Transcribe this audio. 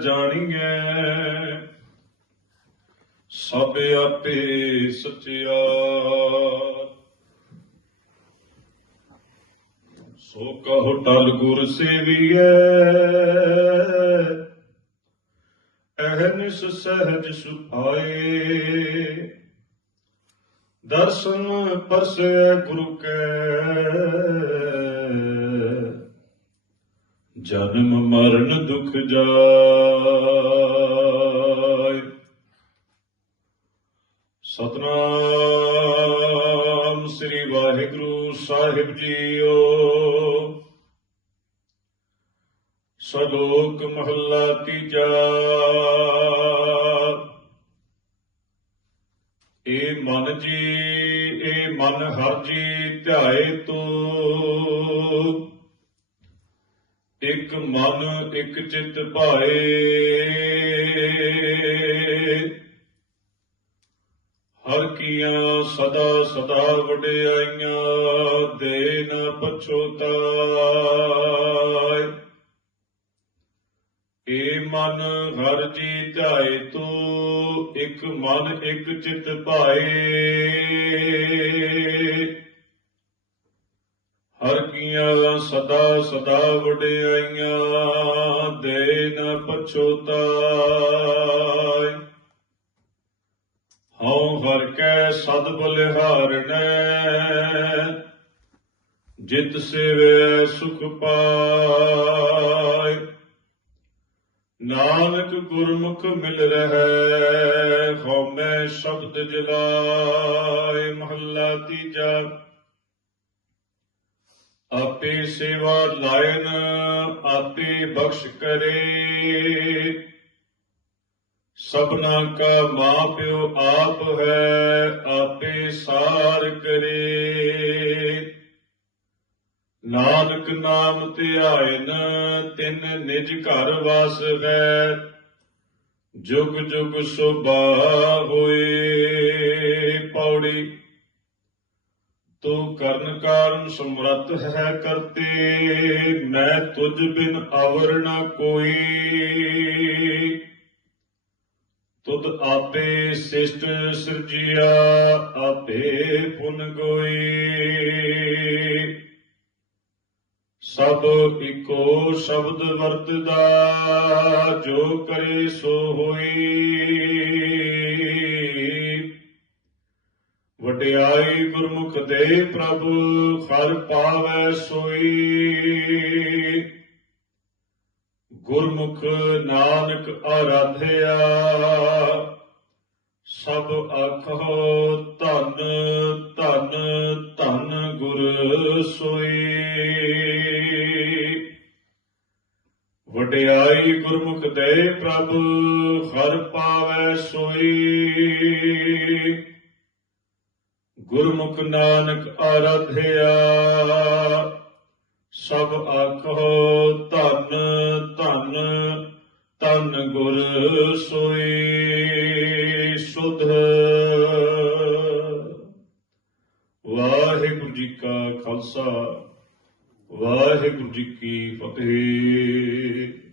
ਜਾਣੀਐ। ਸਭ ਆਪੇ ਸਚਿਆ। ਸੋ ਕਹੋ ਟਲ ਗੁਰ ਸੇਵੀਐ। ਅਹਨਿਸ ਸਹਿਜ ਸੁਭਾਏ ਦਰਸ਼ਨ ਪਰਸੈ ਗੁਰੂ ਕੈ। ਜਨਮ ਮਰਨ ਦੁਖ ਜਾਏ। ਸਤਨਾਮ ਸ੍ਰੀ ਵਾਹਿਗੁਰੂ ਸਾਹਿਬ ਜੀਓ। ਸਲੋਕ ਮਹੱਲਾ ਤੀਜਾ। ਏ ਮਨ ਜੀ, ਏ ਮਨ ਹਰ ਜੀ ਧਿਆਏ ਤੋ। ਇਕ ਮਨ, ਇਕ ਚਿਤ ਭਾਏ। ਹਰ ਕੀਆਂ ਸਦਾ ਸਦਾ ਵਡਿਆਈਆਂ, ਦੇ ਨ ਪਛੋਤਾਏ ਏ ਮਨ ਹਰ ਜੀ ਧਿਆਏ ਤੂੰ, ਇਕ ਮਨ, ਇਕ ਚਿਤ ਭਾਏ। ਹਰ ਕੀਆਂ ਸਦਾ ਸਦਾ ਵਡਿਆਈਆਂ, ਦੇ ਨ ਪਛੋਤਾਏ। ਹਉ ਹਰ ਕੈ ਸਦ ਬਲਿਹਾਰਣੈ ਜਿਤ ਸੇਵੈ ਸੁਖ ਪਾਇ ਨਾਨਕ ਗੁਰਮੁਖ ਮਿਲ ਰਹੈ ਹਉਮੈ ਸ਼ਬਦ ਜਲਾਏ, ਮਹੱਲਾ ਤੀਜਾ ਆਪੇ ਸੇਵਾ ਲਾਇਨ ਆਪੇ ਬਖਸ਼ ਕਰੇ। ਸਭਨਾ ਕਾ ਮਾਪਿਓ ਆਪ ਹੈ, ਆਪੇ ਸਾਰ ਕਰੇ। ਨਾਨਕ ਨਾਮ ਧਿਆਇਨ ਤਿਨ ਨਿਜ ਘਰ ਵਸ ਹੈ। ਜੁਗ ਜੁਗ ਸੁਭਾ ਹੋਏ, ਪੌੜੀ ਤੂੰ ਕਰਨ ਕਾਰਨ ਸਮਰੱਥ ਹੈ ਕਰਤੇ, ਮੈਂ ਤੁਝ ਬਿਨ ਅਵਰ ਨ ਕੋਈ। ਤੁਧ ਆਪੇ ਸਿਸ਼ਟ ਸਿਰਜਿਆ, ਆਪੇ ਪੁਨ ਗੋਈ ਸਭ ਇਕੋ ਸ਼ਬਦ ਵਰਤਦਾ, ਜੋ ਕਰੇ ਸੋ ਹੋਈ ਵਡਿਆਈ ਗੁਰਮੁਖ ਦੇ ਪ੍ਰਭ ਹਰ ਪਾਵੈ ਸੋਈ। ਗੁਰਮੁਖ ਨਾਨਕ ਆਰਾਧਿਆ, ਸਭ ਆਖੋ ਧਨ ਧਨ ਧਨ ਗੁਰ ਸੋਈ। ਵਡਿਆਈ ਗੁਰਮੁਖ ਦੇ ਪ੍ਰਭ ਹਰ ਪਾਵੈ ਸੋਈ। ਗੁਰਮੁਖ ਨਾਨਕ ਆਰਾਧਿਆ। ਸਭ ਆਖੋ ਧਨ ਧਨ ਧਨ ਗੁਰ ਸੋਈ ਸੁਧ। ਵਾਹਿਗੁਰੂ ਜੀ ਕਾ ਖਾਲਸਾ, ਵਾਹਿਗੁਰੂ ਜੀ ਕੀ ਫਤਿਹ।